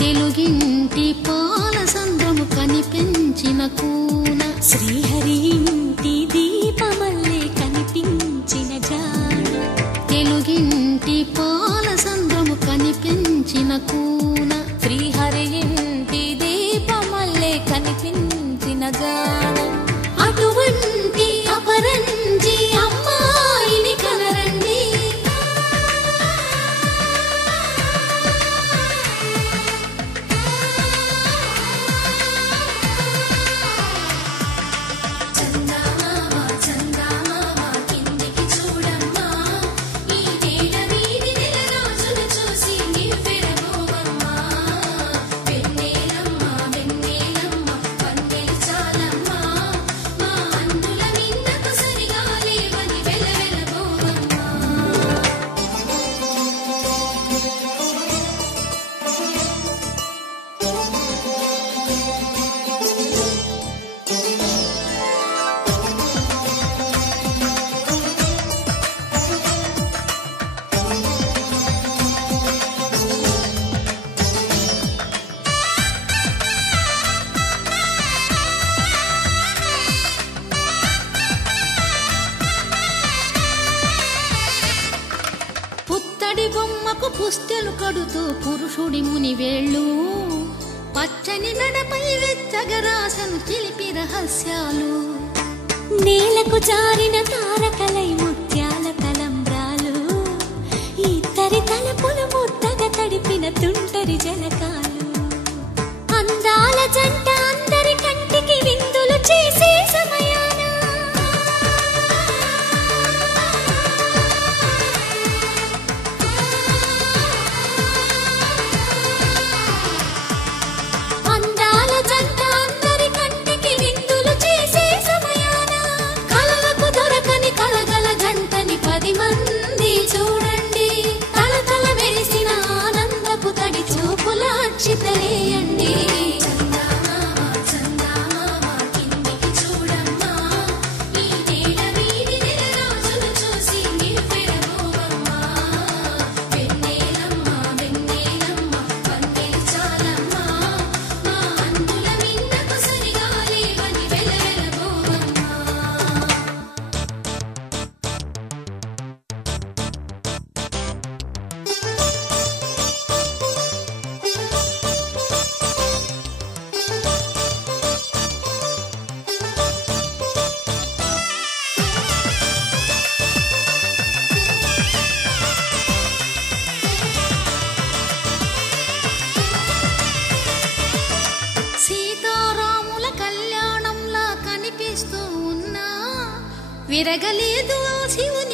తెలుగింటి పాల సంద్రము కనిపించిన కూన శ్రీహరి ఇంటి దీపమల్లే కనిపించిన జాడ తెలుగింటి పాల సంద్రము కనిపించిన కూన శ్రీహరి ఇంటి దీపమల్లే కనిపించిన జాడ అటువంటి అపరంజి అమ్మాయిని కనరండి బొమ్మకు పుస్తెలు కడుతూ పురుషుడి ముని వేళ్ళు పచ్చని మెడపై వెచ్చగరాసను చిలిపి రహస్యాలు నేలకు జారిన తారకలై ముత్యాల తలంబ్రాలు ఇద్దరి తలపులు ముద్దగా తడిపిన తుంటరి జలకాలు అందాల జంట అందరి కంటికి విందులు చేసే సమయాన చితలేయండి విరగలేదు శివుని